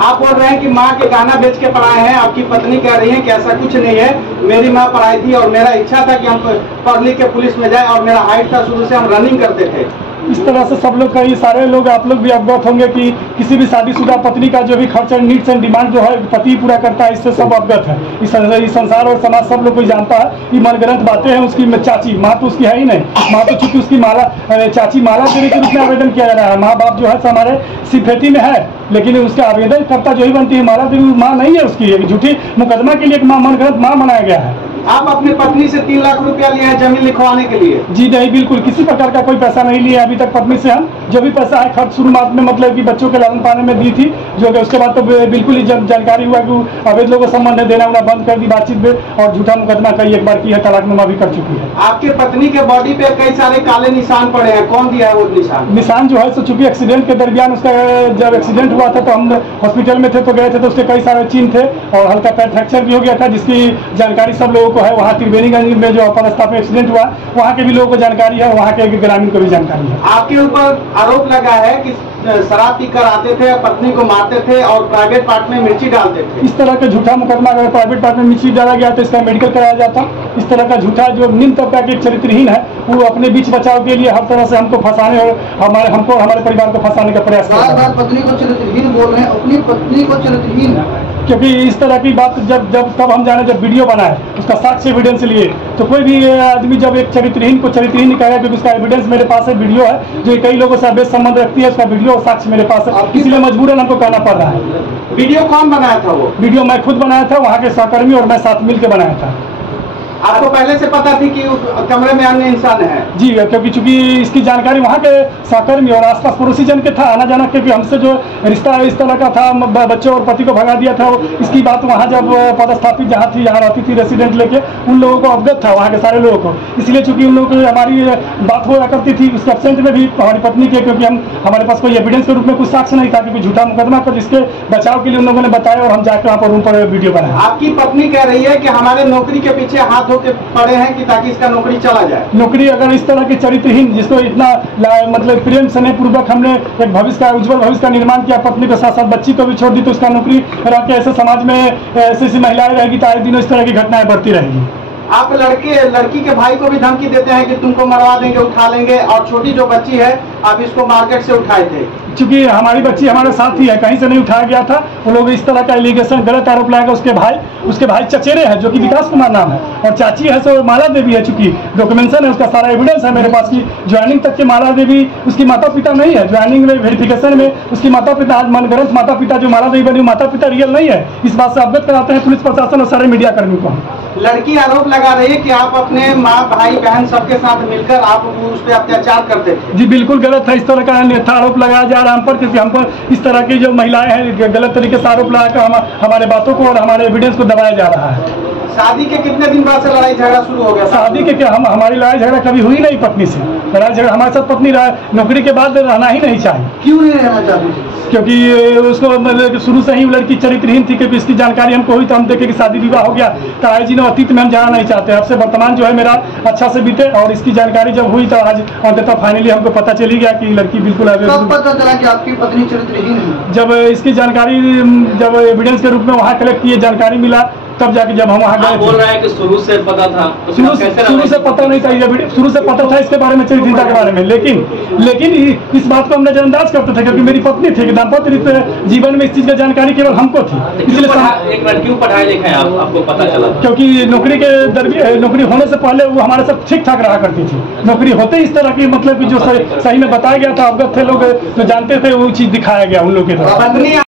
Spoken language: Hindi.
आप बोल रहे हैं कि माँ के गहना बेच के पढ़ाए हैं, आपकी पत्नी कह रही है कि ऐसा कुछ नहीं है, मेरी माँ पढ़ाई थी और मेरा इच्छा था कि हम पढ़ लिख के पुलिस में जाए और मेरा हाइट था, शुरू से हम रनिंग करते थे। इस तरह से सब लोग, कई सारे लोग, आप लोग भी अवगत होंगे कि किसी भी शादीशुदा पत्नी का जो भी खर्च एंड नीड्स एंड डिमांड जो है पति पूरा करता है, इससे सब अवगत है। इस संसार और समाज सब लोग को जानता है। ये मनगढ़ंत बातें हैं उसकी। चाची माँ तो उसकी है ही नहीं, माँ तो चूंकि उसकी माला चाची माला देवी के रूप में आवेदन किया जा रहा है। माँ बाप जो है हमारे सिफेती में है, लेकिन उसके आवेदन करता जो ही बनती है माला देवी माँ नहीं है उसकी। एक झूठी मुकदमा के लिए एक मनगढ़ंत माँ बनाया गया है। आप अपनी पत्नी से 3 लाख रुपया लिए हैं जमीन लिखवाने के लिए? जी नहीं, बिल्कुल किसी प्रकार का कोई पैसा नहीं लिया अभी तक पत्नी से। हम जो भी पैसा है खर्च शुरुआत में मतलब कि बच्चों के लालन पालन में दी थी, जो कि उसके बाद तो बिल्कुल ही जानकारी हुआ कि अवैध लोगों को संबंध देना उन्हें बंद कर दी बातचीत में, और झूठा मुकदमा कई एक बार की है, तलाकनुमा भी कर चुकी है। आपके पत्नी के बॉडी पे कई सारे काले निशान पड़े हैं, कौन दिया है वो निशान? जो है सो चूंकि एक्सीडेंट के दरमियान उसका जब एक्सीडेंट हुआ था तो हम हॉस्पिटल में थे, तो गए थे तो उसके कई सारे चिन्ह थे और हल्का पैर फ्रैक्चर भी हो गया था, जिसकी जानकारी सब लोगों को है। वहाँ त्रिवेणी में जो पदस्थापन एक्सीडेंट हुआ वहाँ के भी लोगों को जानकारी है, वहाँ के ग्रामीण को भी जानकारी है। आपके ऊपर आरोप लगा है कि शराब पीकर आते थे, पत्नी को मारते थे और प्राइवेट पार्ट में मिर्ची डालते थे। इस तरह का झूठा मुकदमा अगर प्राइवेट पार्ट में मिर्ची डाला गया तो इसका मेडिकल कराया जाता। इस तरह का झूठा जो निम्न तबका के चरित्रहीन है वो अपने बीच बचाव के लिए हर तरह से हमको फंसाने और हमारे परिवार को फंसाने का प्रयास कर रहा है। पत्नी को चरित्रहीन बोल रहे हैं, अपनी पत्नी को चरित्रहीन, क्योंकि इस तरह की बात तब हम जाने जब वीडियो बनाए उसका साक्ष्य एविडेंस लिए, तो कोई भी आदमी जब एक चरित्रहीन को चरित्रहीन कहेगा, क्योंकि उसका एविडेंस मेरे पास है, वीडियो है जो कई लोगों से अवैध संबंध रखती है, उसका वीडियो और साक्ष्य मेरे पास है, इसलिए मजबूरन हमको कहना पड़ रहा है। वीडियो कौन बनाया था? वो वीडियो मैं खुद बनाया था, वहाँ के सहकर्मी और मैं साथ मिल के बनाया था। आपको पहले से पता थी कि कमरे में अन्य इंसान है? जी, क्योंकि चूंकि इसकी जानकारी वहाँ के सहकर्मी और आसपास पड़ोसी जन के था आना जाना, क्योंकि हमसे जो रिश्ता इस तरह का था, बच्चों और पति को भगा दिया था, इसकी बात वहाँ जब पदस्थापित जहाँ थी, जहाँ रहती थी रेसिडेंट लेके, उन लोगों को अवगत था, वहाँ के सारे लोगों को। इसलिए चूंकि उन लोगों की हमारी बात हुआ करती थी उसके एब्सेंट में भी हमारी पत्नी के, क्योंकि हमारे पास कोई एविडेंस के रूप में कुछ साक्ष्य नहीं था, क्योंकि झूठा मुकदमा पर जिसके बचाव के लिए उन लोगों ने बताया और हम जाकर वहाँ पर रूम पर वीडियो बनाया। आपकी पत्नी कह रही है कि हमारे नौकरी के पीछे हाथ धो के पड़े हैं कि ताकि इसका नौकरी चला जाए। नौकरी अगर इस तरह के चरित्रहीन, जिसको इतना मतलब प्रेम स्नेह पूर्वक हमने एक भविष्य का उज्जवल भविष्य का निर्माण किया, पत्नी के साथ साथ बच्ची को भी छोड़ दी, तो उसका नौकरी रह के ऐसे समाज में ऐसी महिलाएं रहेगी तो आए दिन इस तरह की घटनाएं बढ़ती रहेगी। आप लड़की के भाई को भी धमकी देते हैं कि तुमको मरवा देंगे, उठा लेंगे, और छोटी जो बच्ची है आप इसको मार्केट से उठाए थे? चूंकि हमारी बच्ची हमारे साथ ही है, कहीं से नहीं उठाया गया था। वो लोग इस तरह का एलिगेशन गलत आरोप लगाएगा। उसके भाई चचेरे हैं जो कि विकास कुमार नाम है, और चाची है सो माला देवी है। चूंकि डॉक्यूमेंटेशन है, उसका सारा एविडेंस है मेरे पास की ज्वाइनिंग तक के माला देवी उसकी माता पिता नहीं है। ज्वाइनिंग में वेरिफिकेशन में उसकी माता पिता, आज मनगढ़ंत माता पिता जो माला देवी बनी, माता पिता रियल नहीं है। इस बात से अवगत कराते हैं पुलिस प्रशासन और सारे मीडिया कर्मियों को। लड़की आरोप लगा रही है कि आप अपने माँ भाई बहन सबके साथ मिलकर आप उस पर अत्याचार करते थे। जी बिल्कुल गलत है। इस तरह का अन्यथा आरोप लगाया जा रहा है हम पर, क्योंकि हम पर इस तरह की जो महिलाएं हैं गलत तरीके से आरोप लगाकर हमारे बातों को और हमारे एविडेंस को दबाया जा रहा है। शादी के कितने दिन बाद से लड़ाई झगड़ा शुरू हो गया? शादी के क्या, हमारी लड़ाई झगड़ा कभी हुई नहीं पत्नी से। लड़ाई झगड़ा हमारे साथ पत्नी नौकरी के बाद रहना ही नहीं चाहिए। क्यों नहीं रहना चाहती? क्योंकि उसको मतलब शुरू से ही लड़की चरित्रहीन थी, क्योंकि इसकी जानकारी हमको हुई तो हम देखे कि शादी विवाह हो गया तो आज जी अतीत में हम जाना नहीं चाहते। अब से वर्तमान जो है मेरा अच्छा से बीते, और इसकी जानकारी जब हुई तो आज अंततः फाइनली हमको पता चली गया कि लड़की बिल्कुल पता चला कि आपकी पत्नी चरित्रहीन है। जब इसकी जानकारी जब एविडेंस के रूप में वहाँ कलेक्ट किए जानकारी मिला, तब जाके जब हम वहाँ गए। बोल रहा है कि शुरू से पता था, शुरू से पता नहीं था, शुरू से पता था इसके बारे में, चरित्रहीनता के बारे में, लेकिन इस बात को हम नजरअंदाज करते थे, क्योंकि मेरी पत्नी थी। दाम्पत्य जीवन में इस चीज की जानकारी केवल हमको थी। इसलिए एक लड़की को पढ़ाई लिखाई आपको पता चला, क्योंकि नौकरी होने से पहले वो हमारे साथ ठीक ठाक रहा करती थी। नौकरी होते इस तरह की मतलब कि जो सही में बताया गया था, अवगत थे लोग जो जानते थे, वो चीज दिखाया गया उन लोगों के द्वारा।